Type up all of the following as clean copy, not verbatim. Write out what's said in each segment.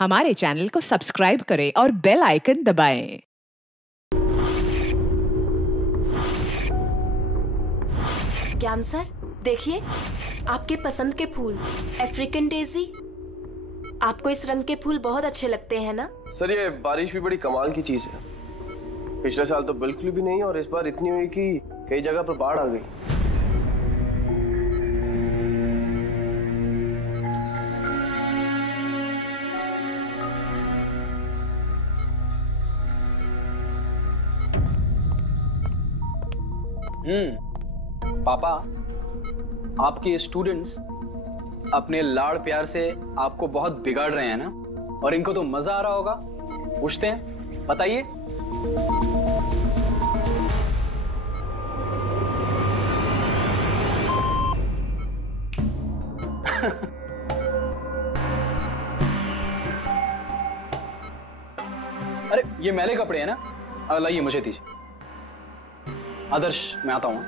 हमारे चैनल को सब्सक्राइब करें और बेल आइकन दबाएं। ज्ञान सर, देखिए आपके पसंद के फूल, अफ्रीकन डेजी। आपको इस रंग के फूल बहुत अच्छे लगते हैं ना? सर ये बारिश भी बड़ी कमाल की चीज है। पिछले साल तो बिल्कुल भी नहीं और इस बार इतनी हुई कि कई जगह पर बाढ़ आ गई। पापा, आपके स्टूडेंट्स अपने लाड़ प्यार से आपको बहुत बिगाड़ रहे हैं ना, और इनको तो मजा आ रहा होगा। पूछते हैं, बताइए। अरे ये मैले कपड़े हैं ना, लाइए मुझे दीजिए। आदर्श, मैं आता हूं।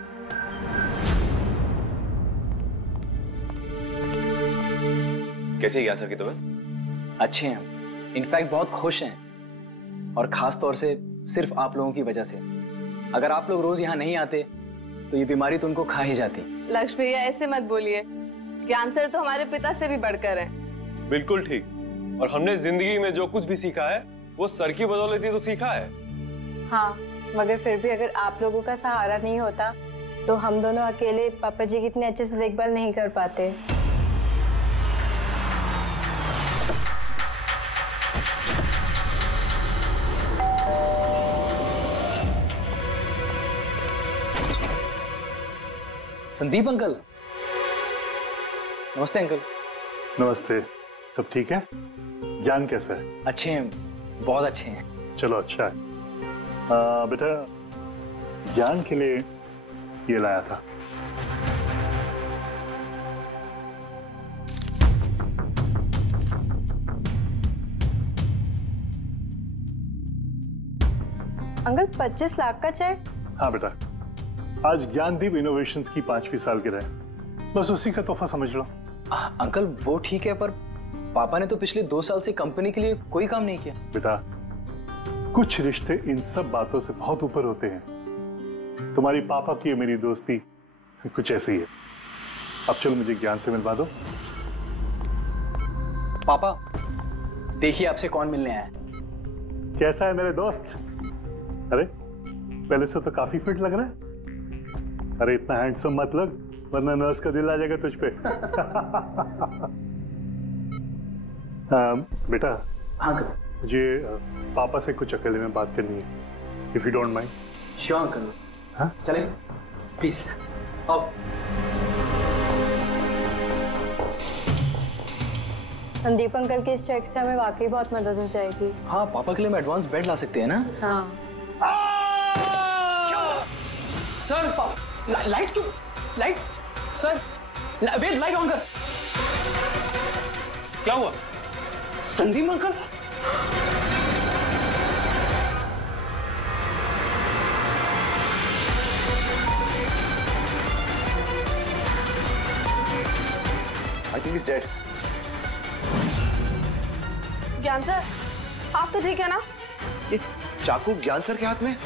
कैसी है ज्ञान सर की तबीयत? अच्छे हैं, इनफैक्ट बहुत खुश हैं, और खास तौर से सिर्फ आप लोगों की वजह से। अगर आप लोग रोज यहाँ नहीं आते तो ये बीमारी तो उनको खा ही जाती। लक्ष्मी भैया, ऐसे मत बोलिए। ज्ञान सर तो हमारे पिता से भी बढ़कर हैं। बिल्कुल ठीक। और हमने जिंदगी में जो कुछ भी सीखा है वो सर की बदौलत ही तो सीखा है। हाँ, मगर फिर भी अगर आप लोगों का सहारा नहीं होता तो हम दोनों अकेले पापा जी की इतने अच्छे से देखभाल नहीं कर पाते। संदीप अंकल। नमस्ते अंकल। नमस्ते। सब ठीक है? ज्ञान कैसा है? अच्छे हैं, बहुत अच्छे हैं। चलो अच्छा है। बेटा, ज्ञान के लिए ये लाया था। अंकल, 25 लाख का चेक? हाँ बेटा, आज ज्ञानदीप इनोवेशंस की 5वीं सालगिरह है, बस उसी का तोहफा समझ लो। अंकल वो ठीक है, पर पापा ने तो पिछले 2 साल से कंपनी के लिए कोई काम नहीं किया। बेटा, कुछ रिश्ते इन सब बातों से बहुत ऊपर होते हैं। तुम्हारी पापा की मेरी दोस्ती कुछ ऐसी है। अब चलो मुझे ज्ञान से मिलवा दो। पापा, देखिए आपसे कौन मिलने आया है। कैसा है मेरे दोस्त? अरे पहले से तो काफी फिट लग रहा है। अरे इतना हैंडसम मत लग, वरना नर्स का दिल आ जाएगा तुझ पे। बेटा। हाँ अंकल। मुझे पापा से कुछ अकेले में बात करनी है, if you don't mind. Sure uncle. हाँ चलें, प्लीज आओ। संदीप अंकल के इस चेक से हमें वाकई बहुत मदद हो जाएगी। हाँ, पापा के लिए हम एडवांस बेड ला सकते हैं ना। हाँ सर, लाइट क्यों? Light sir, wait, light on कर। क्या हुआ? Sandeep uncle. I think he's dead. Gyan sir, आप तो ठीक है ना? ये चाकू ज्ञान सर के हाथ में?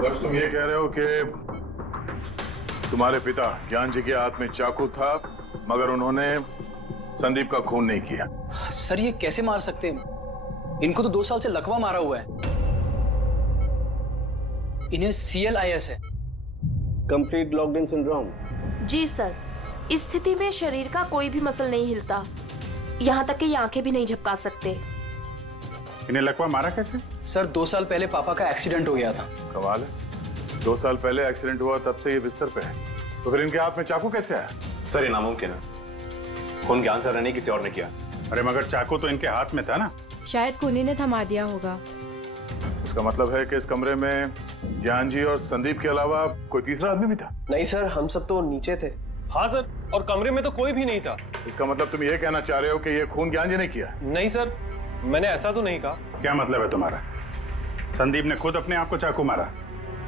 बस तुम ये कह रहे हो कि तुम्हारे पिता ज्ञान जी के हाथ में चाकू था, मगर उन्होंने संदीप का खून नहीं किया। सर ये कैसे मार सकते हैं? इनको तो 2 साल से लकवा मारा हुआ है। इन्हें CLIS है, कंप्लीट लॉक्ड इन सिंड्रोम। जी सर, इस स्थिति में शरीर का कोई भी मसल नहीं हिलता, यहाँ तक कि ये आंखें भी नहीं झपका सकते। इन्हें लकवा मारा कैसे? सर 2 साल पहले पापा का एक्सीडेंट हो गया था। कमाल है, 2 साल पहले एक्सीडेंट हुआ, तब से ये बिस्तर पे है, तो फिर इनके हाथ में चाकू कैसे आया? सर ये नामुमकिन है, खून ज्ञान सर ने किसी और ने किया। अरे मगर चाकू तो इनके हाथ में था ना। शायद खूनी ने थमा दिया होगा। इसका मतलब है कि इस कमरे में ज्ञान जी और संदीप के अलावा कोई तीसरा आदमी भी था? नहीं सर, हम सब तो नीचे थे। हाँ सर, और कमरे में तो कोई भी नहीं था। इसका मतलब तुम ये कहना चाह रहे हो कि ये खून ज्ञान जी ने किया? नहीं सर, मैंने ऐसा तो नहीं कहा। क्या मतलब है तुम्हारा? संदीप ने खुद अपने आप को चाकू मारा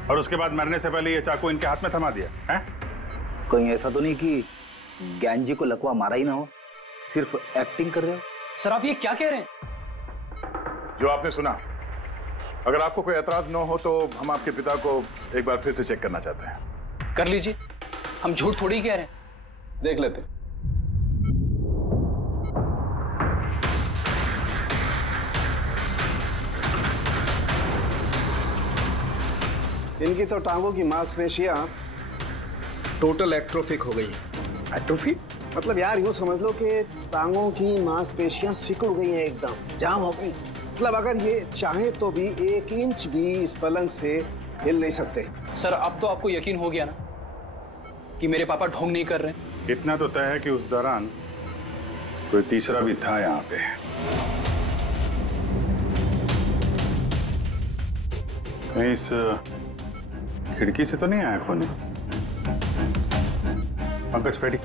और उसके बाद मरने से पहले ये चाकू इनके हाथ में थमा दिया है? कहीं ऐसा तो नहीं कि ज्ञान जी को लकवा मारा ही ना हो, सिर्फ एक्टिंग कर रहे हो? सर आप ये क्या कह रहे हैं? जो आपने सुना, अगर आपको कोई एतराज न हो तो हम आपके पिता को एक बार फिर से चेक करना चाहते हैं। कर लीजिए, हम झूठ थोड़ी कह रहे हैं। देख लेते। इनकी तो टांगों की मांसपेशियां टोटल एट्रोफिक हो गई है। एट्रोफी मतलब यार यूं समझ लो कि टांगों की मांसपेशियां सिकुड़ गई हैं, एकदम जाम हो गई। मतलब अगर ये चाहे तो भी 1 इंच भी इस पलंग से हिल नहीं सकते। सर अब तो आपको यकीन हो गया ना कि मेरे पापा ढोंग नहीं कर रहे? इतना तो तय है कि उस दौरान कोई तीसरा भी था यहाँ पे। कहीं इस खिड़की से तो नहीं आया खून? पंकज पेटी,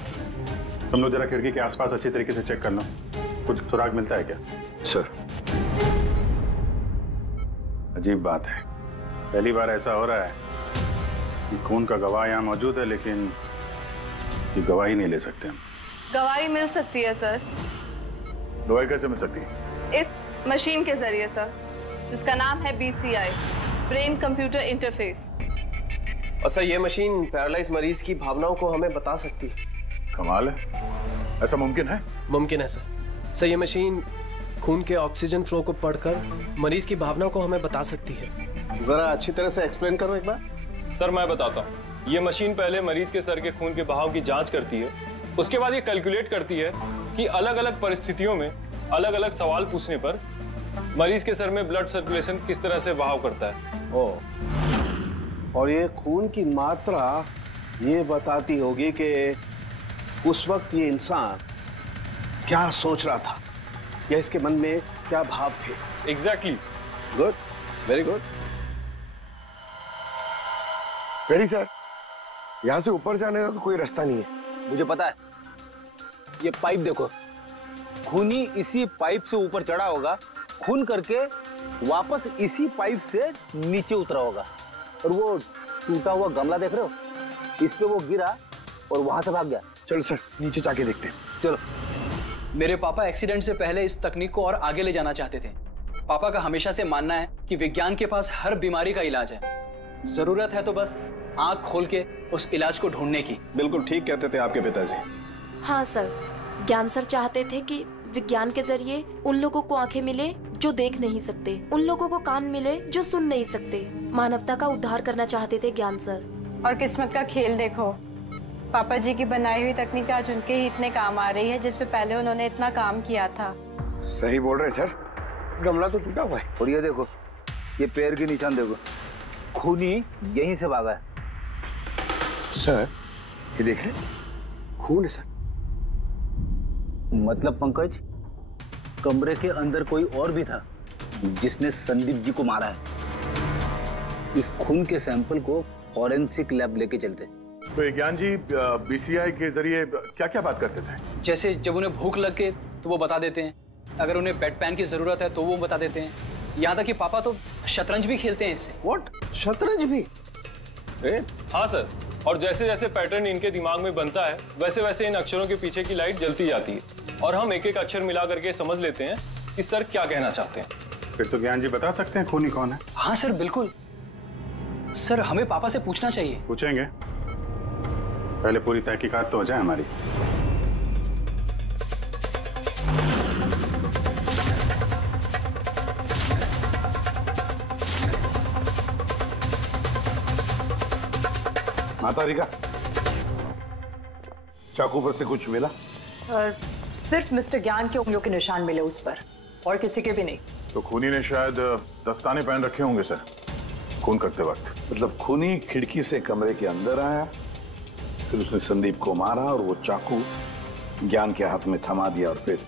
तुम लोग जरा खिड़की के आसपास अच्छी तरीके से चेक कर लो, कुछ सुराग मिलता है क्या? सर। अजीब बात है, पहली बार ऐसा हो रहा है कि खून का गवाह यहाँ मौजूद है लेकिन इसकी गवाही नहीं ले सकते हम। गवाही मिल सकती है सर। गवाही कैसे मिल सकती है? इस मशीन के जरिए सर, जिसका नाम है BCI, ब्रेन कंप्यूटर इंटरफेस। और सर ये मशीन पैरालाइज मरीज की भावनाओं को हमें बता सकती है। कमाल है, ऐसा मुमकिन है? मुमकिन है सर। सर ये मशीन खून के ऑक्सीजन फ्लो को पढ़कर मरीज की भावनाओं को हमें बता सकती है। जरा अच्छी तरह से एक्सप्लेन करो एक बार। सर मैं बताता हूँ। ये मशीन पहले मरीज के सर के खून के बहाव की जांच करती है, उसके बाद ये कैलकुलेट करती है कि अलग अलग परिस्थितियों में अलग अलग सवाल पूछने पर मरीज के सर में ब्लड सर्कुलेशन किस तरह से बहाव करता है। और ये खून की मात्रा ये बताती होगी कि उस वक्त ये इंसान क्या सोच रहा था या इसके मन में क्या भाव थे। Exactly. Good, very good. Very sir, यहाँ से ऊपर जाने का कोई रास्ता नहीं है। मुझे पता है, ये पाइप देखो, खूनी इसी पाइप से ऊपर चढ़ा होगा, खून करके वापस इसी पाइप से नीचे उतरा होगा। और वो टूटा हुआ गमला देख रहे हो, इस पे वो गिरा और वहां से भाग गया। चलो सर नीचे जाके देखते हैं। चलो। मेरे पापा एक्सीडेंट से पहले इस तकनीक को और आगे ले जाना चाहते थे। पापा का हमेशा से मानना है कि विज्ञान के पास हर बीमारी का इलाज है, जरूरत है तो बस आंख खोल के उस इलाज को ढूंढने की। बिल्कुल ठीक कहते थे आपके पिताजी। हाँ सर, ज्ञान सर चाहते थे कि विज्ञान के जरिए उन लोगों को आंखें मिले जो देख नहीं सकते, उन लोगों को कान मिले जो सुन नहीं सकते। मानवता का उद्धार करना चाहते थे ज्ञान सर। और किस्मत का खेल देखो, पापा जी की बनाई हुई तकनीक आज उनके ही इतने काम आ रही है जिसपे पहले उन्होंने इतना काम किया था। सही बोल रहे सर, गमला तो टूटा हुआ है। और ये देखो, ये पैर के निशान देखो, खूनी यहीं से भागा है। सर ये देखें, खून है सर। मतलब पंकज, कमरे के अंदर कोई और भी था जिसने संदीप जी को मारा है। इस खून के सैंपल को फॉरेंसिक लैब लेके चलते। तो ये ज्ञान जी BCI के जरिए क्या क्या बात करते थे? जैसे जब उन्हें भूख लग के तो वो बता देते हैं, अगर उन्हें बेड पैन की जरूरत है तो वो बता देते हैं। यहाँ तक कि पापा तो शतरंज भी खेलते हैं इससे। व्हाट? शतरंज भी? हाँ सर, और जैसे जैसे पैटर्न इनके दिमाग में बनता है वैसे वैसे इन अक्षरों के पीछे की लाइट जलती जाती है और हम एक एक अक्षर मिला करके समझ लेते हैं कि सर क्या कहना चाहते हैं। फिर तो ज्ञान जी बता सकते हैं खूनी कौन है। हाँ सर बिल्कुल। सर हमें पापा से पूछना चाहिए। पूछेंगे, पहले पूरी तहकीकात तो हो जाए हमारी। माता रिका, चाकू पर से कुछ मिला? सर सिर्फ मिस्टर ज्ञान के उंगलियों के निशान मिले उस पर, और किसी के भी नहीं। तो खूनी ने शायद दस्ताने पहन रखे होंगे सर खून करते वक्त। मतलब खूनी खिड़की से कमरे के अंदर आया, फिर उसने संदीप को मारा और वो चाकू ज्ञान के हाथ में थमा दिया और फिर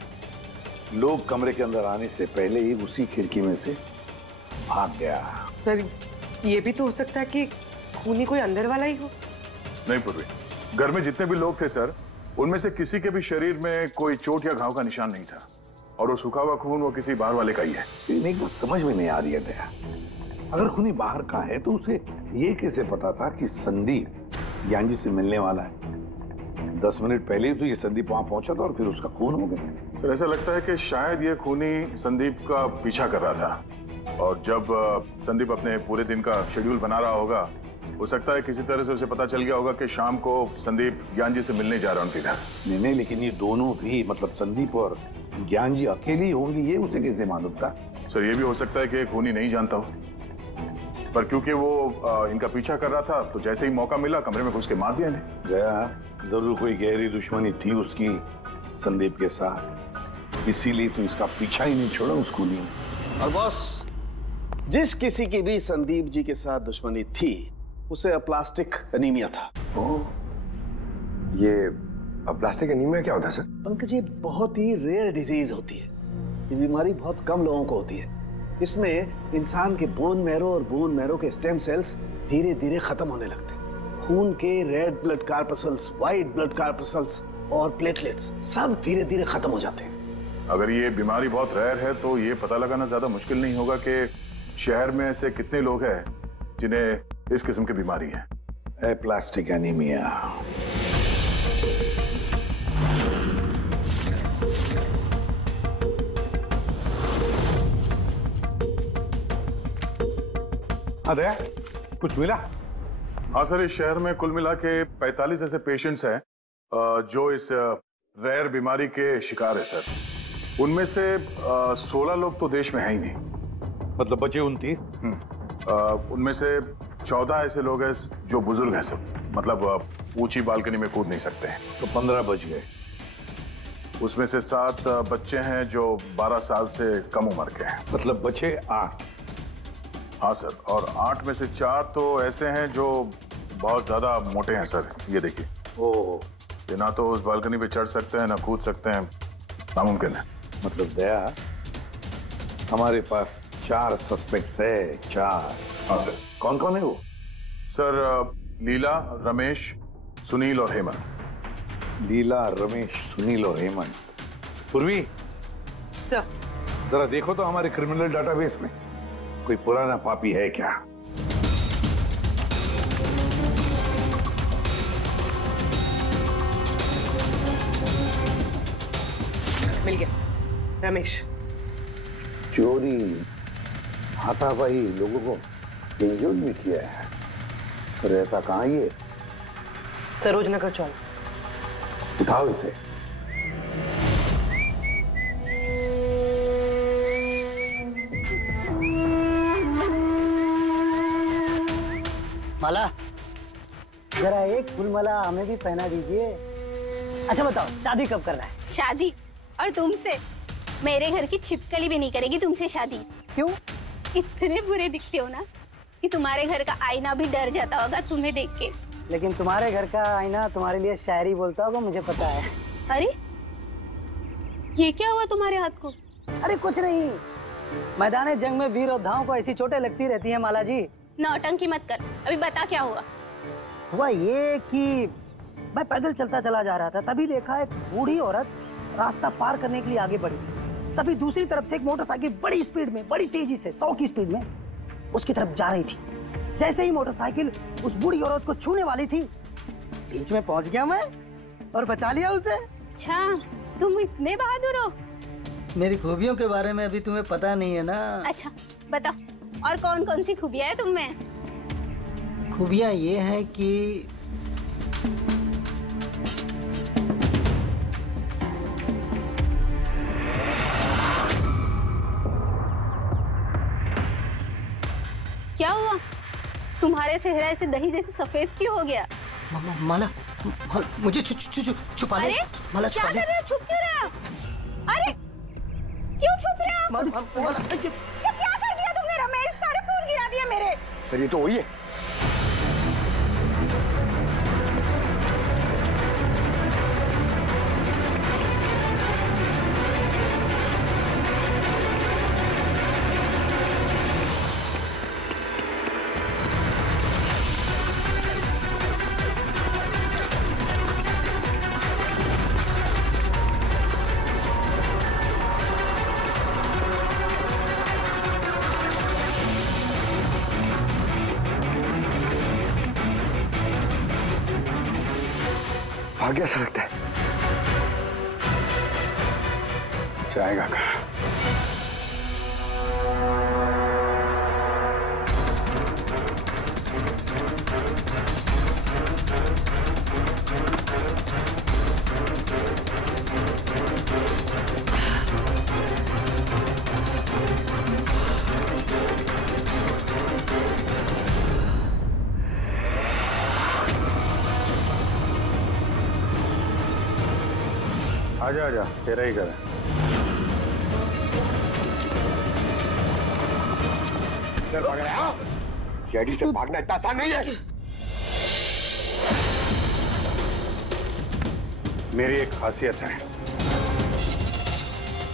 लोग कमरे के अंदर आने से पहले ही उसी खिड़की में से भाग गया। सर ये भी तो हो सकता है कि खूनी कोई अंदर वाला ही हो। नहीं पूर्वी, घर में जितने भी लोग थे सर, उनमें से किसी के भी शरीर में कोई चोट या घाव का निशान नहीं था, और वो सूखा हुआ खून वो किसी बाहर वाले का ही है। एक बात समझ में नहीं आ रही है दया, अगर खूनी बाहर का है तो उसे ये कैसे पता था कि संदीप ज्ञान जी से मिलने वाला है? 10 मिनट पहले ही तो ये संदीप वहां पहुंचा था और फिर उसका खून हो गया। सर ऐसा लगता है कि शायद ये खूनी संदीप का पीछा कर रहा था, और जब संदीप अपने पूरे दिन का शेड्यूल बना रहा होगा, हो सकता है किसी तरह से उसे पता चल गया होगा कि शाम को संदीप ज्ञान जी से मिलने जा रहा है उनके घर। नहीं, लेकिन ये दोनों भी, मतलब संदीप और ज्ञान जी अकेले ही होंगे, ये उसे कैसे मालूम था? सर ये भी हो सकता है कि खूनी नहीं जानता हो, पर क्योंकि वो इनका पीछा कर रहा था तो जैसे ही मौका मिला कमरे में घुस के मार दिया इन्हें। गया जरूर कोई गहरी दुश्मनी थी उसकी संदीप के साथ, इसीलिए तो इसका पीछा ही नहीं छोड़ा उस खूनी ने। और बॉस, जिस किसी की भी संदीप जी के साथ दुश्मनी थी उसे अप्लास्टिक एनीमिया था। ये अप्लास्टिक एनीमिया क्या होता है सर? पंकज, ये बहुत ही रेयर डिजीज होती है। ये बीमारी बहुत कम लोगों को होती है। इसमें इंसान के बोन मैरो और बोन मैरो के स्टेम सेल्स धीरे धीरे खत्म होने लगते हैं। खून के red blood corpuscles, white blood corpuscles और प्लेटलेट्स सब धीरे धीरे खत्म हो जाते हैं। अगर ये बीमारी बहुत रेयर है तो ये पता लगाना ज्यादा मुश्किल नहीं होगा कि शहर में ऐसे कितने लोग हैं जिन्हें इस किस्म की बीमारी है। Aplastic anaemia. दया, कुछ मिला? हाँ सर, इस शहर में कुल मिला के 45 ऐसे पेशेंट्स हैं जो इस रेयर बीमारी के शिकार है सर। उनमें से 16 लोग तो देश में है ही नहीं, मतलब बचे 29। उनमें से 14 ऐसे लोग हैं जो बुजुर्ग हैं सर, मतलब ऊंची बालकनी में कूद नहीं सकते हैं। तो 15 बच गए। उसमें से 7 बच्चे हैं जो 12 साल से कम उम्र के हैं, मतलब बचे 8। हाँ सर, और 8 में से 4 तो ऐसे हैं जो बहुत ज्यादा मोटे हैं सर। ये देखिए, ओह, ये ना तो उस बालकनी पे चढ़ सकते हैं ना कूद सकते हैं, नामुमकिन है। मतलब दया, हमारे पास 4 सस्पेक्ट्स है। 4? हाँ सर। कौन कौन है वो? सर लीला, रमेश, सुनील और हेमंत। लीला, रमेश, सुनील और हेमंत। पूर्वी सर, जरा देखो तो हमारे क्रिमिनल डाटाबेस में कोई पुराना पापी है क्या? मिल गया, रमेश। चोरी, हाथापाई, लोगों को इंजर्ड भी किया है। पर रहता कहाँ ये? सरोजनगर चौक। उठाओ इसे। माला, जरा एक फूल माला हमें भी पहना दीजिए। अच्छा बताओ, शादी कब करना है? शादी? और तुमसे? मेरे घर की छिपकली भी नहीं करेगी तुमसे शादी। क्यों? इतने बुरे दिखते हो ना कि तुम्हारे घर का आईना भी डर जाता होगा तुम्हें देख के। लेकिन तुम्हारे घर का आईना तुम्हारे लिए शायरी बोलता होगा, मुझे पता है। अरे ये क्या हुआ तुम्हारे हाथ को? अरे कुछ नहीं, मैदान जंग में वीर योद्धाओं को ऐसी चोटें लगती रहती हैं माला जी। नौटंकी मत कर, अभी बता क्या हुआ। हुआ ये कि मैं पैदल चलता चला जा रहा था, तभी देखा एक बूढ़ी औरत रास्ता पार करने के लिए आगे बढ़ी। तभी दूसरी तरफ से एक मोटरसाइकिल बड़ी स्पीड में, बड़ी तेजी से 100 की स्पीड में उसकी तरफ जा रही थी। जैसे ही मोटरसाइकिल उस बूढ़ी औरत को छूने वाली थी, बीच में पहुंच गया मैं और बचा लिया उसे। अच्छा, तुम इतने बहादुर हो। मेरी खूबियों के बारे में अभी तुम्हें पता नहीं है ना। अच्छा बताओ, और कौन कौन सी खूबियां है तुम में? खूबियां ये हैं कि क्या हुआ? तुम्हारे चेहरा ऐसे दही जैसे सफेद क्यों हो गया? माला, मुझे छुपा ले। माला क्या कर रहे हो? छुप क्यों रहे हो? अरे क्यों छुप रहे हो? ये क्या कर दिया तुमने रमेश? सारे फूल गिरा दिया मेरे। सर ये तो वही है। भाग गया सा लगता है। जाएगा कहाँ? आजा आजा, तेरा ही घर है। सीआईडी से भागना इतना आसान नहीं है। मेरी एक खासियत है,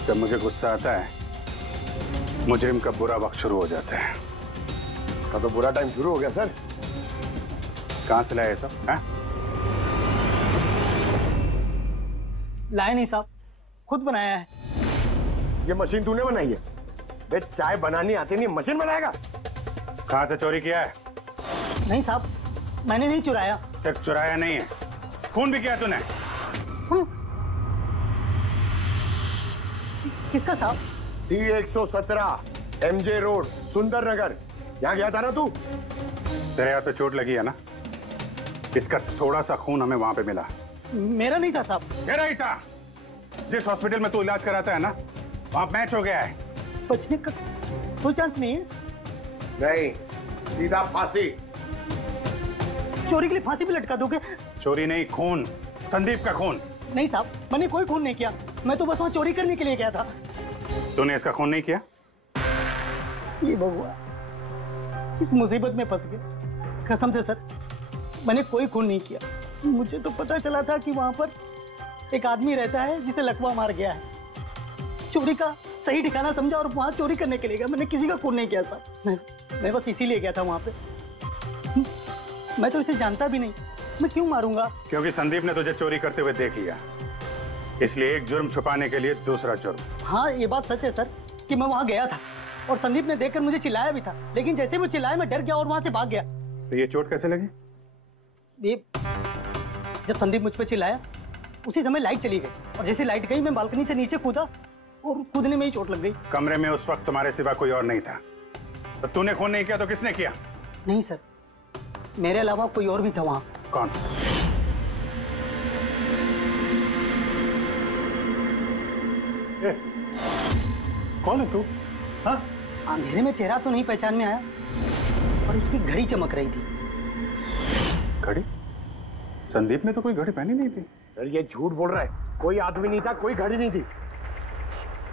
जब मुझे गुस्सा आता है मुजरिम का बुरा वक्त शुरू हो जाता है। का तो बुरा टाइम शुरू हो गया सर। कहाँ से लाया सब? लाया नहीं साहब, खुद बनाया है। ये मशीन तूने बनाई है? बे चाय बनानी आती नहीं, मशीन बनाएगा? कहाँ से चोरी किया है? नहीं साहब, मैंने नहीं चुराया। सिर्फ चुराया नहीं है, खून भी किया तूने। किसका साहब? T117 MJ रोड, सुंदर नगर। यहाँ गया था ना तू? तेरे यहाँ तो चोट लगी है ना, इसका थोड़ा सा खून हमें वहां पे मिला। मेरा नहीं था साहब। मेरा ही था। जिस हॉस्पिटल में तू इलाज कराता है ना, वहां मैच हो गया है। बचने का कोई चांस नहीं है? नहीं, सीधा फांसी। चोरी के लिए फांसी भी लटका दोगे? चोरी नहीं, खून, संदीप का खून। नहीं साहब, मैंने कोई खून नहीं किया, मैं तो बस वहां चोरी करने के लिए गया था। तूने इसका खून नहीं किया? ये भगवान, इस मुसीबत में फंस गए। कसम से सर, मैंने कोई खून नहीं किया। मुझे तो पता चला था कि वहां पर एक आदमी रहता है जिसे लकवा मार गया है। चोरी का सही ठिकाना समझा और वहां चोरी करने के लिए गया। मैंने किसी का खून नहीं किया साहब, मैं बस इसीलिए गया था वहां पे। मैं तो इसे जानता भी नहीं, मैं क्यों मारूंगा? क्योंकि संदीप ने तुझे चोरी करते हुए देख लिया, इसलिए एक जुर्म छुपाने के लिए दूसरा जुर्म। हाँ, ये बात सच है सर कि मैं वहां गया था और संदीप ने देखकर मुझे चिल्लाया भी था, लेकिन जैसे वो चिल्लाया मैं डर गया और वहां से भाग गया। तो ये चोट कैसे लगी? ये जब संदीप मुझ पर चिल्लाया उसी समय लाइट चली गई और जैसे लाइट गई मैं बालकनी से नीचे कूदा और कूदने में ही चोट लग गई। कमरे में उस वक्त तुम्हारे सिवा कोई और नहीं था, तो तूने खून नहीं किया तो किसने किया? नहीं सर, मेरे अलावा कोई और भी था वहां। कौन? कौन है तू? हाँ? अंधेरे में चेहरा तो नहीं पहचान में आया, पर उसकी घड़ी चमक रही थी। घड़ी? संदीप ने तो कोई घड़ी पहनी नहीं थी। सर ये झूठ बोल रहा है, कोई आदमी नहीं था, कोई घड़ी नहीं थी।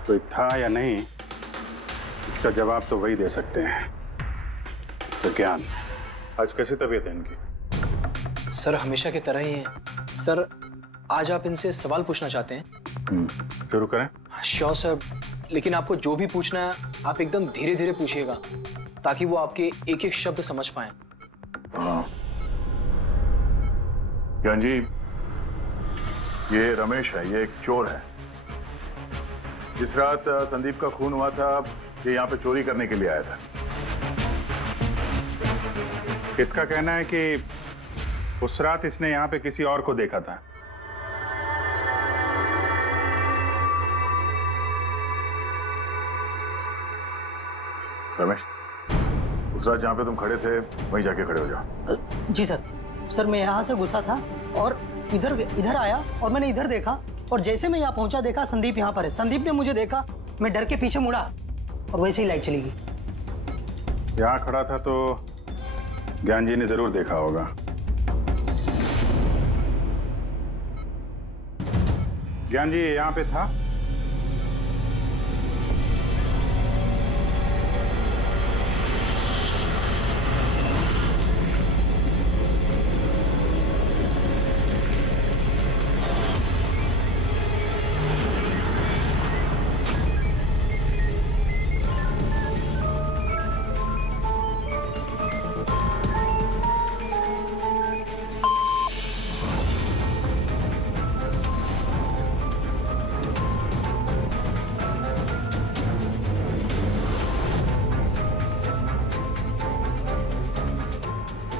कोई था या नहीं, इसका जवाब तो वही दे सकते हैं। तो ज्ञान, आज कैसी तबीयत है इनकी? सर हमेशा की तरह ही है। सर आज आप इनसे सवाल पूछना चाहते हैं? शुरू करें? श्योर सर, लेकिन आपको जो भी पूछना है आप एकदम धीरे धीरे पूछिएगा ताकि वो आपके एक एक शब्द समझ पाए। हाँ ज्ञान जी, ये रमेश है, ये एक चोर है। जिस रात संदीप का खून हुआ था ये यहाँ पे चोरी करने के लिए आया था। इसका कहना है कि उस रात इसने यहाँ पे किसी और को देखा था। रमेश, उस रात जहाँ पे तुम खड़े थे वहीं जाके खड़े हो जाओ। जी सर। सर मैं यहाँ से घुसा था और इधर आया और मैंने इधर देखा और जैसे मैं यहाँ पहुंचा देखा संदीप यहाँ पर है। संदीप ने मुझे देखा, मैं डर के पीछे मुड़ा और वैसे ही लाइट चली गई। यहाँ खड़ा था तो ज्ञान जी ने जरूर देखा होगा। ज्ञान जी यहाँ पे था?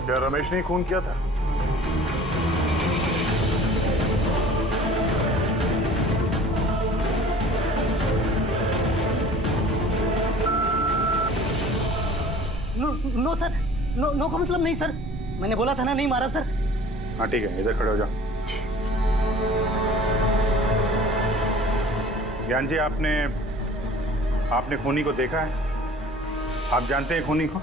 क्या रमेश ने खून किया था? नो सर, नो का मतलब नहीं सर, मैंने बोला था ना नहीं मारा सर। हाँ ठीक है, इधर खड़े हो जाओ। ज्ञान जी, आपने खूनी को देखा है? आप जानते हैं खूनी को?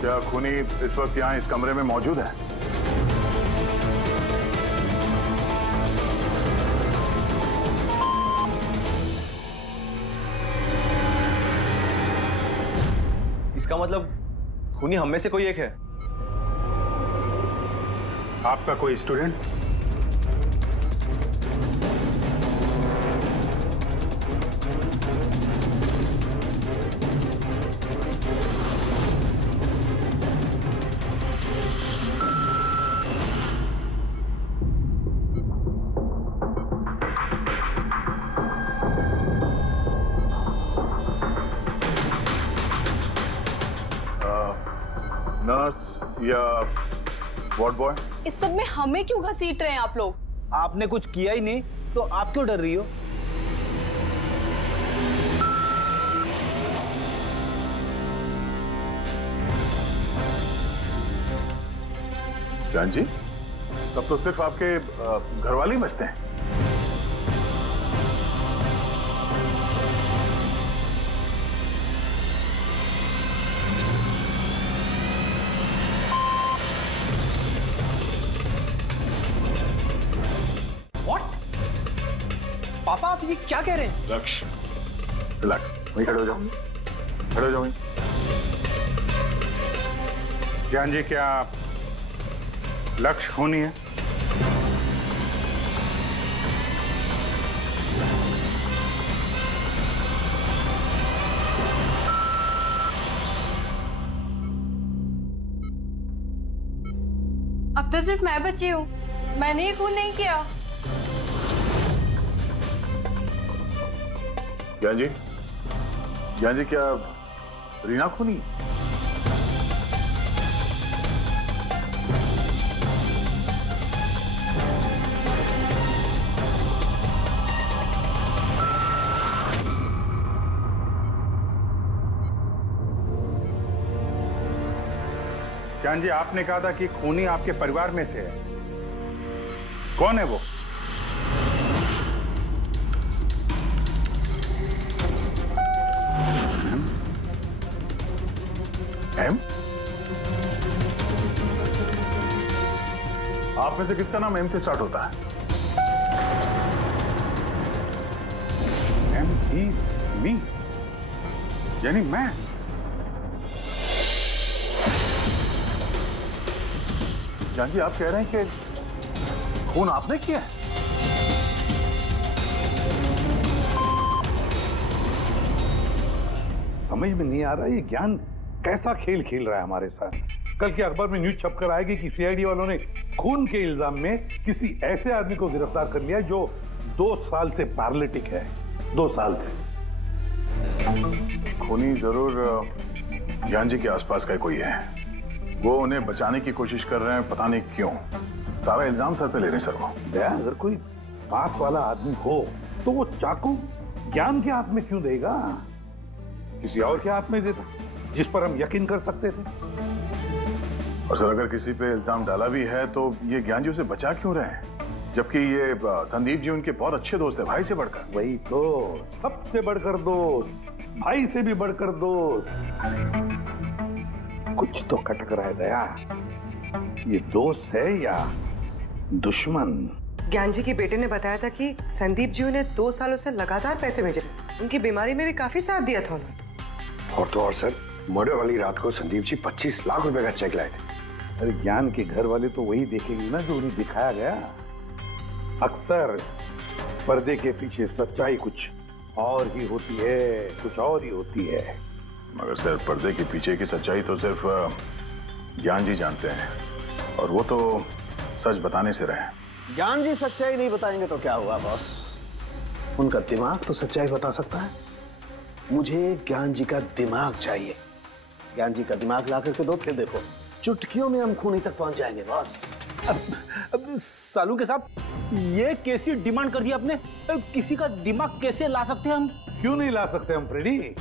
क्या खूनी इस वक्त यहाँ इस कमरे में मौजूद है? इसका मतलब खूनी हम में से कोई एक है। आपका कोई स्टूडेंट? नर्स या वार्ड बॉय? इस सब में हमें क्यों घसीट रहे हैं आप लोग? आपने कुछ किया ही नहीं तो आप क्यों डर रही हो? ज्ञान जी, तब तो सिर्फ आपके घर वाले ही बचते हैं। पापा आप ये क्या कह रहे हैं? लक्ष्य, रिलैक्स, वहीं खड़े हो जाओ, खड़े हो जाओ वहीं। ज्ञान जी, क्या लक्ष्य खूनी है? अब तो सिर्फ मैं बची हूँ, मैंने ही खून नहीं किया। ज्ञान जी क्या रीना खूनी? ज्ञान जी, आपने कहा था कि खूनी आपके परिवार में से है, कौन है वो? एम? आप में से किसका नाम एम से स्टार्ट होता है? एम ही मी, यानी मैं। जान जी, आप कह रहे हैं कि खून आपने किया है? समझ में नहीं आ रहा ये ज्ञान कैसा खेल खेल रहा है हमारे साथ। कल के अखबार में न्यूज छपकर आएगी कि सीआईडी वालों ने खून के इल्जाम में किसी ऐसे आदमी को गिरफ्तार कर लिया जो 2 साल से पैरालिटिक है। 2 साल से। खूनी जरूर ज्ञान जी के आसपास का कोई है। वो उन्हें बचाने की कोशिश कर रहे हैं, पता नहीं क्यों। सारा इल्जाम सर पे ले रहे हैं सर वो। दया, अगर कोई पास वाला आदमी हो तो वो चाकू ज्ञान के हाथ में क्यों देगा? किसी और के हाथ में देता जिस पर हम यकीन कर सकते थे। और सर, अगर किसी पे इल्जाम डाला भी है तो ये ज्ञान जी उसे बचा क्यों रहे हैं, जबकि ये संदीप जी उनके बहुत अच्छे दोस्त है, भाई से बढ़कर। वही तो, सबसे बढ़कर दोस्त, भाई से भी बढ़कर दोस्त। कुछ तो खटक रहा है दया, ये दोस्त है या दुश्मन? ज्ञान जी के बेटे ने बताया था कि संदीप जी उन्हें 2 सालों से लगातार पैसे भेज रहे थे। उनकी बीमारी में भी काफी साथ दिया था उन्होंने। और तो और सर, मर्डर वाली रात को संदीप जी 25 लाख रुपए का चेक लाए थे। अरे ज्ञान के घर वाले तो वही देखेंगे ना जो उन्हें दिखाया गया। अक्सर पर्दे के पीछे सच्चाई कुछ और ही होती है, कुछ और ही होती है। मगर सर, पर्दे के पीछे की सच्चाई तो सिर्फ ज्ञान जी जानते हैं, और वो तो सच बताने से रहे। ज्ञान जी सच्चाई नहीं बताएंगे तो क्या हुआ बॉस? उनका दिमाग तो सच्चाई बता सकता है। मुझे ज्ञान जी का दिमाग चाहिए। ज्ञान जी का दिमाग ला करके दो, फिर देखो चुटकियों में हम खूनी तक पहुंच जाएंगे बॉस। अब सालू के साहब, ये कैसी डिमांड कर दी आपने? किसी का दिमाग कैसे ला सकते हैं हम? क्यों नहीं ला सकते हम फ्रेडी?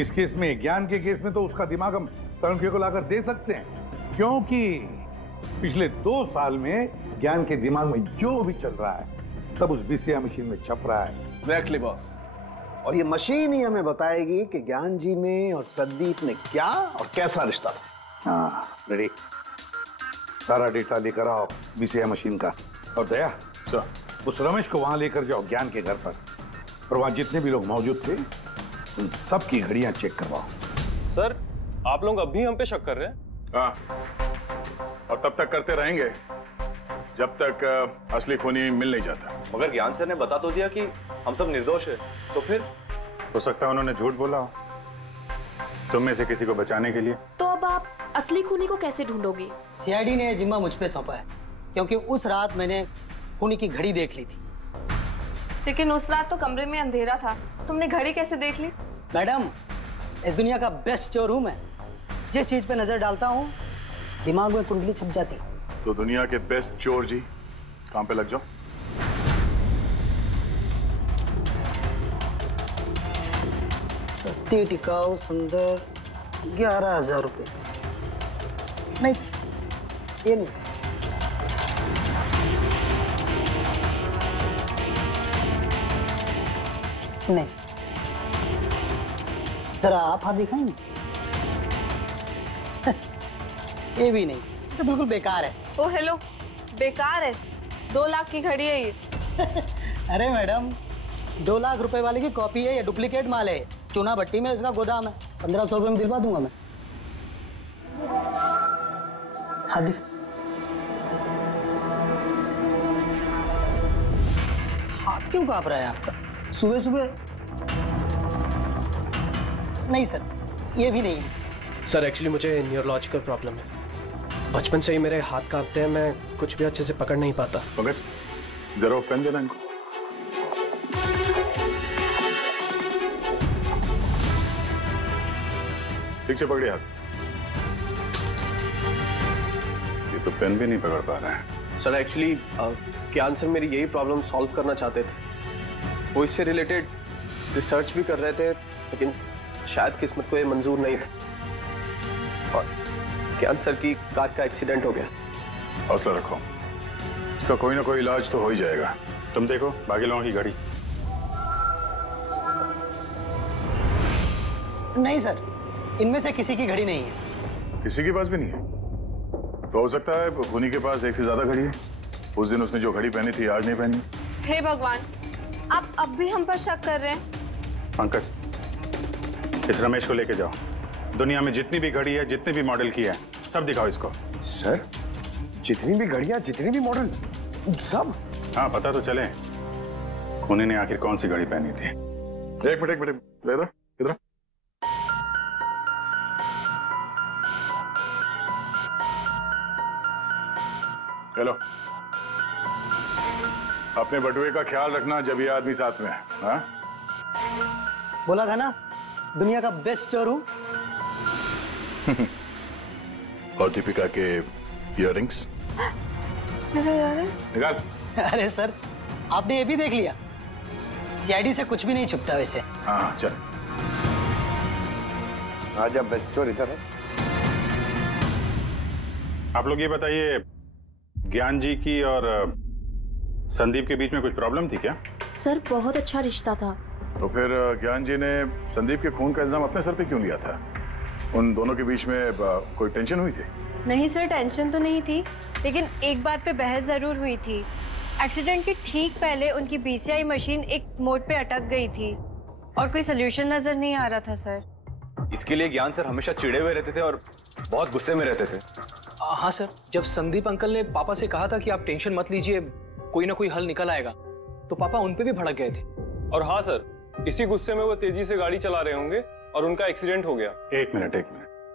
इस केस में, ज्ञान के केस में तो उसका दिमाग हम तरुण को लाकर दे सकते हैं, क्योंकि पिछले 2 साल में ज्ञान के दिमाग में जो भी चल रहा है सब उस बीसीआई मशीन में छप रहा है। Exactly boss. और ये मशीन ही हमें बताएगी कि ज्ञान जी में और संदीप में क्या और कैसा रिश्ता था। हाँ रेडी, सारा डेटा लेकर आओ बीसीआई मशीन का। और दया सर, उस रमेश को वहां लेकर जाओ ज्ञान के घर पर, और वहां जितने भी लोग मौजूद थे उन सबकी घड़ियां चेक करवाओ। सर, आप लोग अभी हम पे शक कर रहे हैं? हाँ, और तब तक करते रहेंगे जब तक असली खूनी मिल नहीं जाता। मगर ज्ञान सर ने बता तो दिया कि हम सब निर्दोष है, तो फिर हो सकता है उन्होंने झूठ बोला हो तुम में से किसी को बचाने के लिए। तो अब आप असली खूनी को कैसे ढूंढोगे? सीआईडी ने जिम्मा मुझ पे सौंपा है, क्योंकि उस रात मैंने खूनी की घड़ी देख ली थी। लेकिन उस रात तो कमरे में अंधेरा था, तुमने घड़ी कैसे देख ली? मैडम, इस दुनिया का बेस्ट चोर हूं मैं। जिस चीज पे नजर डालता हूं दिमाग में कुंडली छप जाती। तो दुनिया के बेस्ट चोर जी काम पे लग जाओ। सस्ती टिकाऊ सुंदर 11,000 रुपए। नहीं, ये नहीं। नहीं सर, जरा आप हाथ दिखाएंगे? ये भी नहीं, तो बिल्कुल बेकार है। ओ हेलो, बेकार है? 2 लाख की घड़ी है ये। अरे मैडम, 2 लाख रुपए वाले की कॉपी है, ये डुप्लीकेट माल है। चूना भट्टी में इसका गोदाम है, 1500 रुपए में दिलवा दूंगा मैं। हाथ हाथ क्यों कांप रहा है आपका सुबह सुबह? नहीं सर, ये भी नहीं है। सर एक्चुअली मुझे न्यूरोलॉजिकल प्रॉब्लम है, बचपन से ही मेरे हाथ कांपते हैं, मैं कुछ भी अच्छे से पकड़ नहीं पाता। मगर जरा पेन देना इनको। ठीक से पकड़िए हाथ। ये तो पेन भी नहीं पकड़ पा रहा है। सर एक्चुअली ज्ञान सर मेरी यही प्रॉब्लम सॉल्व करना चाहते थे, वो इससे रिलेटेड रिसर्च भी कर रहे थे, लेकिन शायद किस्मत को ये मंजूर नहीं था और ज्ञान सर की कार का एक्सीडेंट हो गया। हौसला रखो, इसका कोई ना कोई इलाज तो हो ही जाएगा। तुम देखो बाकी लोगों की घड़ी। नहीं सर, इनमें से किसी की घड़ी नहीं है। किसी के पास भी नहीं है? तो हो सकता है खूनी के पास एक से ज्यादा घड़ी है। उस दिन उसने जो घड़ी पहनी थी आज नहीं पहनी। हे भगवान, आप अब भी हम पर शक कर रहे हैं? पंकज, इस रमेश को लेके जाओ, दुनिया में जितनी भी घड़ी है, जितने भी मॉडल की है, सब दिखाओ इसको। सर, जितनी भी घड़ियां, जितने भी मॉडल, सब? हाँ, पता तो चले खूनी ने आखिर कौन सी घड़ी पहनी थी। एक मिनट इधर इधर। हेलो, अपने बटुए का ख्याल रखना जब ये आदमी साथ में है। हाँ? बोला था ना, दुनिया का बेस्ट चोर हूं। और दीपिका के इयररिंग्स निकाल। अरे सर, आपने ये भी देख लिया? सीआईडी से कुछ भी नहीं छुपता वैसे। हाँ चल। आज अब बेस्ट चोर इधर है। आप लोग ये बताइए, ज्ञान जी की और संदीप के बीच में कुछ प्रॉब्लम थी क्या? सर बहुत अच्छा रिश्ता था। तो फिर ज्ञान जी ने संदीप के खून का इल्जाम अपने सर पे क्यों लिया था? उन दोनों के बीच में कोई टेंशन हुई थी? नहीं सर, टेंशन तो नहीं थी, लेकिन एक बात पे बहस जरूर हुई थी। एक्सीडेंट के ठीक पहले उनकी बीसीआई मशीन एक मोड़ पे अटक गई थी और कोई सोल्यूशन नजर नहीं आ रहा था सर। इसके लिए ज्ञान सर हमेशा चिढ़े हुए रहते थे और बहुत गुस्से में रहते थे। हाँ सर, जब संदीप अंकल ने पापा से कहा था कि आप टेंशन मत लीजिए, कोई ना कोई हल निकल आएगा, तो पापा उन पे भी भड़क गए थे। और हाँ सर, इसी गुस्से में वो तेजी से गाड़ी चला रहे होंगे और उनका एक्सीडेंट हो गया। एक मिनट,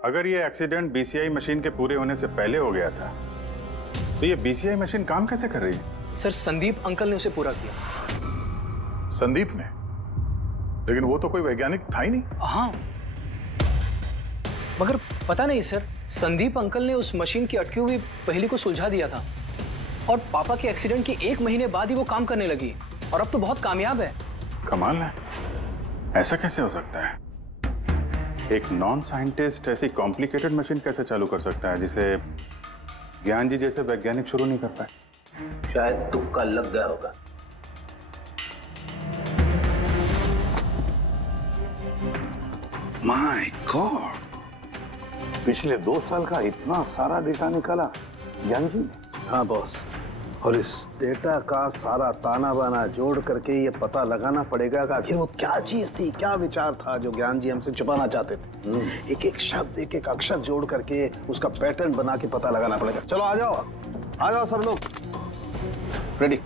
अगर ये एक्सीडेंट बीसीआई मशीन के पूरे होने से पहले हो गया था, तो ये बीसीआई मशीन काम कैसे कर रही है? सर, संदीप अंकल ने उसे पूरा किया। संदीप ने? लेकिन वो तो कोई वैज्ञानिक था ही नहीं। हाँ, मगर पता नहीं सर, संदीप अंकल ने उस मशीन की अटकी हुई पहेली को सुलझा दिया था और पापा के एक्सीडेंट के 1 महीने बाद ही वो काम करने लगी और अब तो बहुत कामयाब है। कमाल है, ऐसा कैसे हो सकता है? एक नॉन साइंटिस्ट ऐसी कॉम्प्लिकेटेड मशीन कैसे चालू कर सकता है जिसे ज्ञान जी जैसे वैज्ञानिक शुरू नहीं कर पाए? शायद तुक्का लग गया होगा। माय गॉड, पिछले 2 साल का इतना सारा डेटा निकाला ज्ञान जी ने। हाँ बॉस, और इस डेटा का सारा ताना बाना जोड़ करके ये पता लगाना पड़ेगा कि आखिर वो क्या चीज थी, क्या विचार था जो ज्ञान जी हमसे छुपाना चाहते थे। एक एक शब्द, एक एक अक्षर जोड़ करके उसका पैटर्न बना के पता लगाना पड़ेगा। चलो आ जाओ सब लोग, रेडी।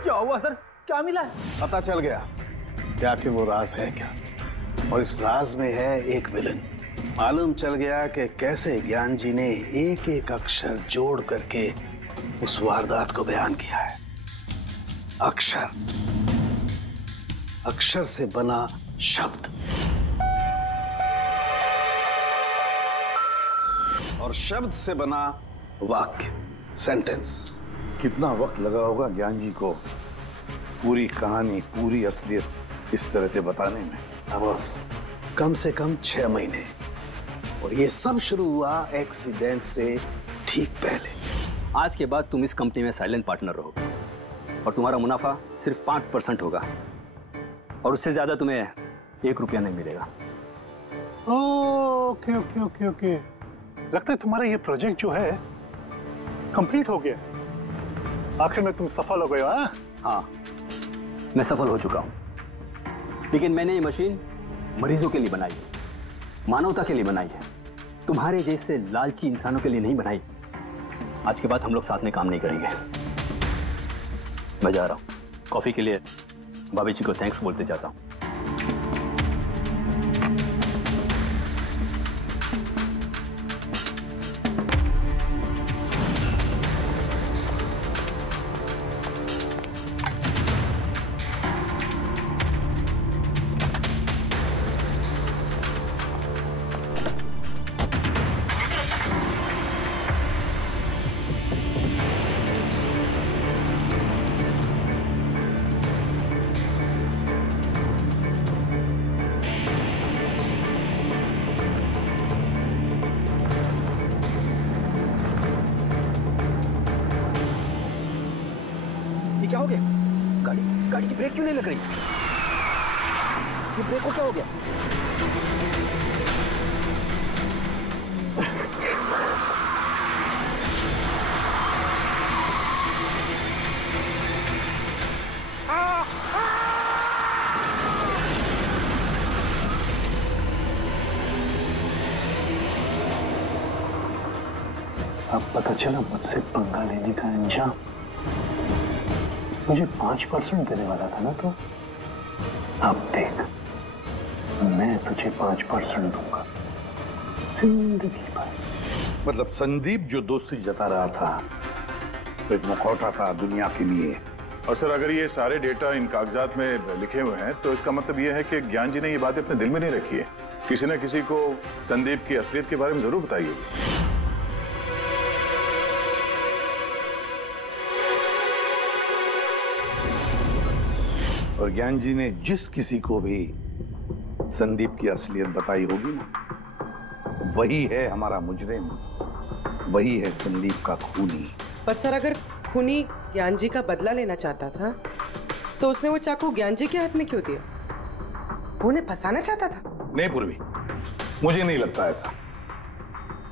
क्या हुआ सर, क्या मिला? पता चल गया कि आखिर वो राज है क्या, और इस राज में है एक विलन। मालूम चल गया कि कैसे ज्ञान जी ने एक एक अक्षर जोड़ करके उस वारदात को बयान किया है। अक्षर, अक्षर से बना शब्द, और शब्द से बना वाक्य, सेंटेंस। कितना वक्त लगा होगा ज्ञान जी को पूरी कहानी, पूरी असलियत इस तरह से बताने में? बस कम से कम 6 महीने, और ये सब शुरू हुआ एक्सीडेंट से ठीक पहले। आज के बाद तुम इस कंपनी में साइलेंट पार्टनर रहोगे और तुम्हारा मुनाफा सिर्फ 5% होगा और उससे ज्यादा तुम्हें 1 रुपया नहीं मिलेगा। ओके ओके ओके ओके, लगता है तुम्हारा ये प्रोजेक्ट जो है कंप्लीट हो गया। आखिर में तुम सफल हो गए हो। हाँ, मैं सफल हो चुका हूँ, लेकिन मैंने ये मशीन मरीजों के लिए बनाई है, मानवता के लिए बनाई है, तुम्हारे जैसे लालची इंसानों के लिए नहीं बनाई। आज के बाद हम लोग साथ में काम नहीं करेंगे। मैं जा रहा हूँ, कॉफी के लिए भाभी जी को थैंक्स बोलते जाता हूँ। क्या हो गया? गाड़ी की ब्रेक क्यों नहीं लग रही? ये ब्रेक को क्या हो गया? अब पता चला मुझसे पंगा लेने का अंजाम। मुझे 5% देने वाला था ना तो, अब देख मैं तुझे 5% दूंगा जिंदगी भर। मतलब संदीप जो दोस्ती जता रहा था तो एक मुखौटा था दुनिया के लिए। और सर अगर ये सारे डेटा इन कागजात में लिखे हुए हैं तो इसका मतलब ये है कि ज्ञान जी ने ये बात अपने दिल में नहीं रखी है। किसी न किसी को संदीप की असलियत के बारे में जरूर बताई होगी। और ज्ञान जी ने जिस किसी को भी संदीप की असलियत बताई होगी ना, वही है हमारा मुजरिम, वही है संदीप का खूनी। पर सर अगर खूनी ज्ञान जी का बदला लेना चाहता था तो उसने वो चाकू ज्ञान जी के हाथ में क्यों दिया? वो उन्हें फंसाना चाहता था? नहीं पूर्वी, मुझे नहीं लगता ऐसा।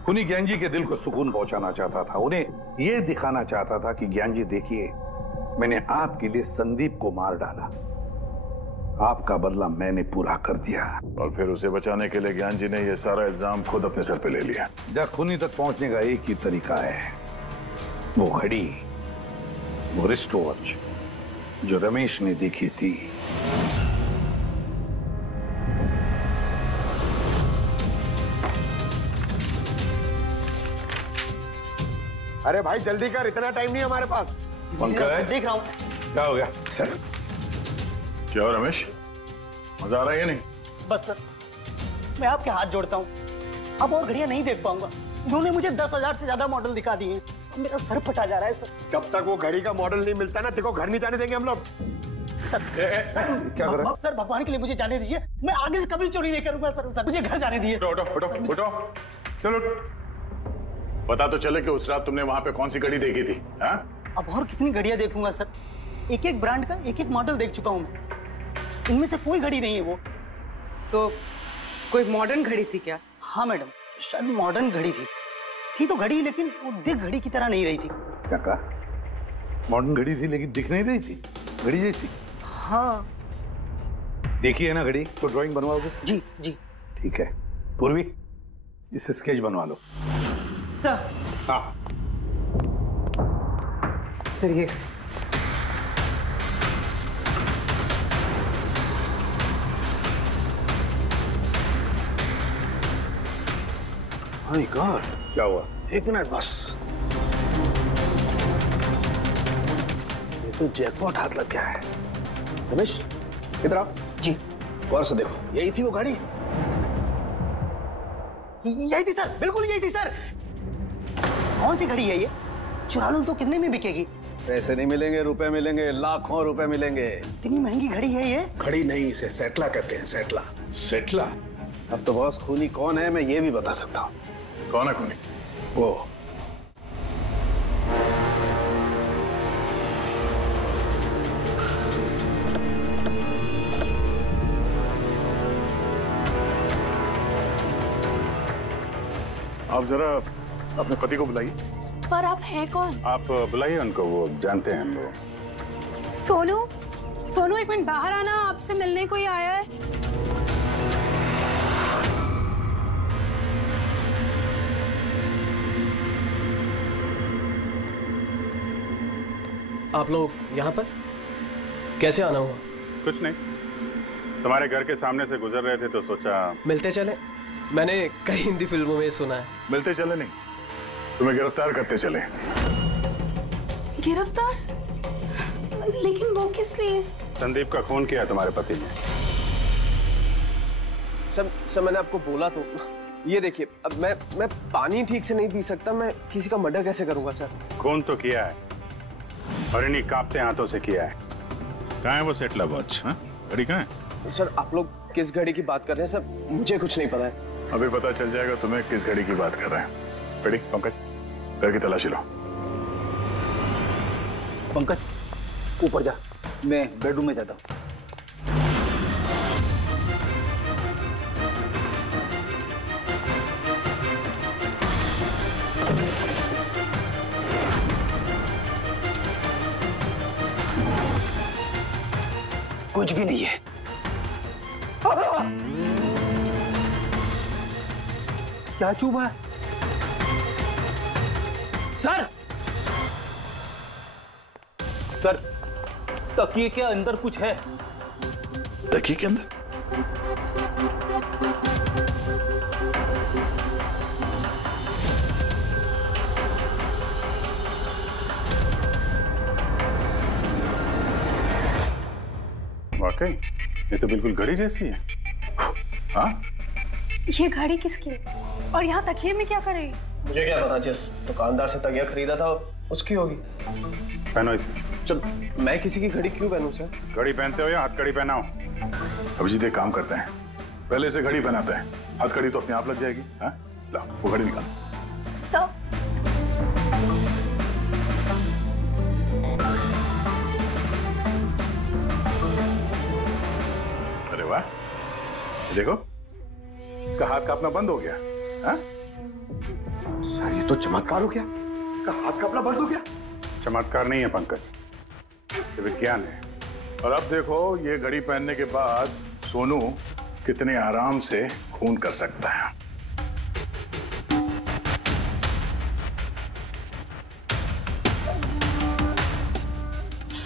खूनी ज्ञान जी के दिल को सुकून पहुंचाना चाहता था, उन्हें यह दिखाना चाहता था कि ज्ञान जी देखिए, मैंने आपके लिए संदीप को मार डाला, आपका बदला मैंने पूरा कर दिया। और फिर उसे बचाने के लिए ज्ञान जी ने यह सारा इल्जाम खुद अपने सर पे ले लिया। जब खूनी तक पहुंचने का एक ही तरीका है, वो घड़ी वो रिस्ट वॉच जो रमेश ने देखी थी। अरे भाई जल्दी कर, इतना टाइम नहीं हमारे पास। पंकज, देख रहा हूँ। क्या हो गया सर? क्या हो रमेश, मजा आ रहा है या नहीं? बस सर, मैं आपके हाथ जोड़ता हूँ, अब और घड़ियां नहीं देख पाऊंगा। इन्होंने मुझे 10,000 से ज्यादा मॉडल दिखा दिए, मेरा सर फटा जा रहा है सर। जब तक वो घड़ी का मॉडल नहीं मिलता ना, तेरे को घर नहीं जाने देंगे हम लोग। सर क्या कर रहा है? सर भगवान के लिए मुझे जाने दीजिए, मैं आगे से कभी चोरी नहीं करूंगा सर, मुझे घर जाने दीजिए। उठो उठो उठो, चलो पता तो चले कि उस रात तुमने वहां पे कौन सी घड़ी देखी थी। हाँ? अब और कितनी घड़ियां देखूंगा सर, एक एक ब्रांड का एक एक मॉडल देख चुका हूँ मैं, इनमें से कोई घड़ी नहीं है वो। तो कोई मॉडर्न घड़ी थी क्या? हाँ मैडम, शायद मॉडर्न घड़ी थी तो घड़ी, लेकिन वो दिख घड़ी की तरह नहीं रही थी। क्या कहा? मॉडर्न घड़ी थी लेकिन दिख नहीं रही थी, घड़ी जैसी। हाँ देखी है ना घड़ी, तो ड्राइंग बनवाओगे? जी जी ठीक है। पूर्वी, इसे स्केच बनवा लो। सर। हाँ सर ये माय गॉड, क्या हुआ? 1 मिनट बस, ये तो जैकपॉट हाथ लग गया है। रमेश इधर आओ। जी। गौर से देखो, यही थी वो गाड़ी। यही थी सर, बिल्कुल यही थी सर। कौन सी घड़ी है ये? चुरा लूं तो कितने में बिकेगी? पैसे नहीं मिलेंगे, रुपए मिलेंगे, लाखों रुपए मिलेंगे। इतनी महंगी घड़ी है ये? घड़ी नहीं, इसे सेटला कहते हैं, सेटला। सेटला? अब तो बॉस खूनी कौन है मैं ये भी बता सकता हूँ। कौन है खूनी? वो आप जरा अपने पति को बुलाइए। पर आप हैं कौन? आप बुलाइए उनको, वो जानते हैं हम लोग। सोनू, सोनू एक मिनट बाहर आना, आपसे मिलने कोई आया है। आप लोग यहाँ पर कैसे आना हुआ? कुछ नहीं, तुम्हारे घर के सामने से गुजर रहे थे तो सोचा मिलते चले। मैंने कई हिंदी फिल्मों में सुना है। मिलते चले नहीं, तुम्हें गिरफ्तार करते चले। गिरफ्तार? लेकिन वो किस लिए? संदीप का खून किया तुम्हारे पति ने। सर मैंने आपको बोला तो, ये देखिए, अब मैं पानी ठीक से नहीं पी सकता, मैं किसी का मर्डर कैसे करूंगा सर? खून तो किया है और इन्हीं कांपते हाथों से किया है। कहाँ है वो सेटला वॉच? घड़ी कहाँ है? सर आप लोग किस घड़ी की बात कर रहे हैं सर? मुझे कुछ नहीं पता है। अभी पता चल जाएगा तुम्हें किस घड़ी की बात कर रहे हैं। रेडी पंकज, घर की तलाशी लो। पंकज ऊपर जा, मैं बेडरूम में जाता हूँ। कुछ भी नहीं है। क्या चुभा है? सर, सर तकिए के अंदर कुछ है। तकिए के अंदर? वाकई ये तो बिल्कुल घड़ी जैसी है। हाँ, ये घड़ी किसकी है? और यहाँ तकिए में क्या कर रही है? मुझे क्या पता, जिस दुकानदार से तकिया खरीदा था उसकी होगी। पहनो इसे। चल, मैं किसी की घड़ी क्यों पहनूं सर? घड़ी पहनते हो या हथकड़ी पहनाओ? अभिजीत एक काम करते हैं, पहले से घड़ी पहनाते हैं, हथकड़ी तो अपने आप लग जाएगी। हाँ, ला वो घड़ी निकाल। सर, अरे वाह, देखो इसका हाथ कांपना बंद हो गया। हाँ? सर ये तो चमत्कार हो गया, इसका हाथ कांपना बंद हो गया। चमत्कार नहीं है पंकज, ये विज्ञान है। और अब देखो ये घड़ी पहनने के बाद सोनू कितने आराम से खून कर सकता है।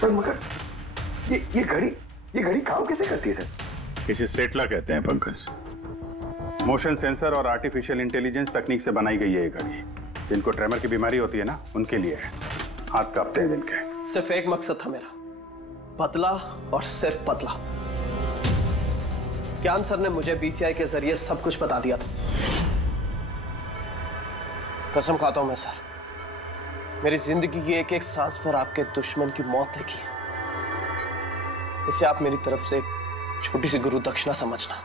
सर मगर ये घड़ी काम कैसे करती है सर? इसे सेटला कहते हैं पंकज। मोशन सेंसर और आर्टिफिशियल इंटेलिजेंस तकनीक से बनाई गई है ये घड़ी। जिनको ट्रेमर की बीमारी होती है ना, उनके लिए है। हाथ कांपते हैं जिनके। सिर्फ एक मकसद था मेरा, पतला और सिर्फ पतला। ज्ञान सर ने मुझे बीसीआई के जरिए सब कुछ बता दिया था। कसम खाता हूं मैं सर, मेरी जिंदगी की एक एक सांस पर आपके दुश्मन की मौत लिखी है। इसे आप मेरी तरफ से एक छोटी सी गुरु दक्षिणा समझना।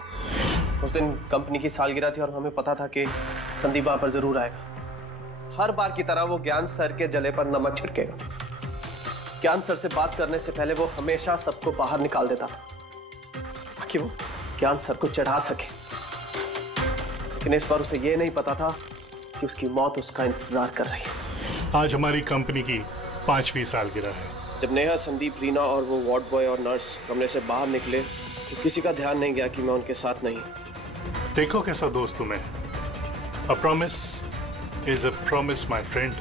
उस दिन कंपनी की सालगिरह थी और हमें पता था कि संदीप वहां पर जरूर आएगा। हर बार की तरह वो ज्ञान सर के जले पर नमक छिड़केगा। ज्ञान सर से बात करने से पहले वो हमेशा सबको बाहर निकाल देता था ताकि वो ज्ञान सर को चढ़ा सके। लेकिन इस बार उसे ये नहीं पता था कि उसकी मौत उसका इंतजार कर रही है। आज हमारी कंपनी की 5वीं सालगिरह है। जब नेहा, संदीप, रीना और वो वार्ड बॉय और नर्स कमरे से बाहर निकले तो किसी का ध्यान नहीं गया कि मैं उनके साथ नहीं। देखो कैसा दोस्त हूं मैं। A promise is a promise, my friend.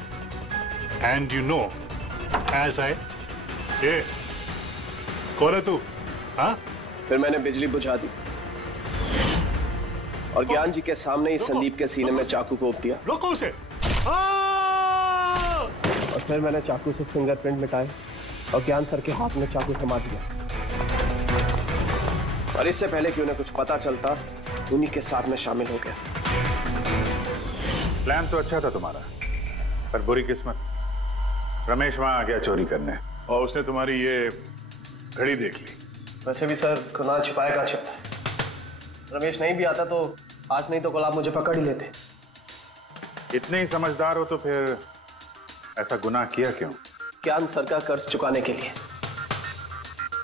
And you know, as I... कौन है तू? हाँ? फिर मैंने बिजली बुझा दी और ज्ञान जी के सामने ही संदीप के सीने में चाकू को उप दिया। रोको उसे! और फिर मैंने चाकू से फिंगरप्रिंट मिटाए और ज्ञान सर के हाथ में चाकू थमा दिया। और इससे पहले कि उन्हें कुछ पता चलता, उन्हीं के साथ में शामिल हो गया। प्लान तो अच्छा था तुम्हारा, पर बुरी किस्मत, रमेश वहां आ गया चोरी करने और उसने तुम्हारी ये घड़ी देख ली। वैसे भी सर, गुनाह छिपाएगा छिपाए। रमेश नहीं भी आता तो आज नहीं तो कल आप मुझे पकड़ ही लेते। इतने ही समझदार हो तो फिर ऐसा गुनाह किया क्यों? ज्ञान सर का कर्ज चुकाने के लिए।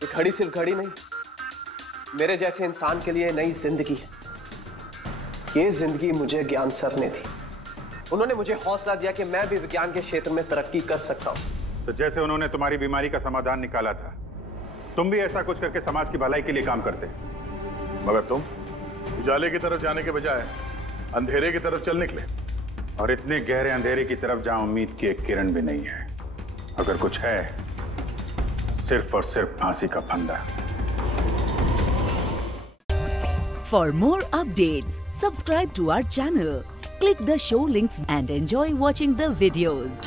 ये घड़ी सिर्फ घड़ी नहीं, मेरे जैसे इंसान के लिए नई जिंदगी है। ये जिंदगी मुझे ज्ञान सर ने दी। उन्होंने मुझे हौसला दिया कि मैं भी विज्ञान के क्षेत्र में तरक्की कर सकता हूं। तो जैसे उन्होंने तुम्हारी बीमारी का समाधान निकाला था, तुम भी ऐसा कुछ करके समाज की भलाई के लिए काम करते। मगर तुम उजाले की तरफ जाने के बजाय अंधेरे की तरफ चल निकले। और इतने गहरे अंधेरे की तरफ जहां उम्मीद की एक किरण भी नहीं है। अगर कुछ है, सिर्फ और सिर्फ फांसी का फंदा। For more updates, subscribe to our channel, click the show links and enjoy watching the videos.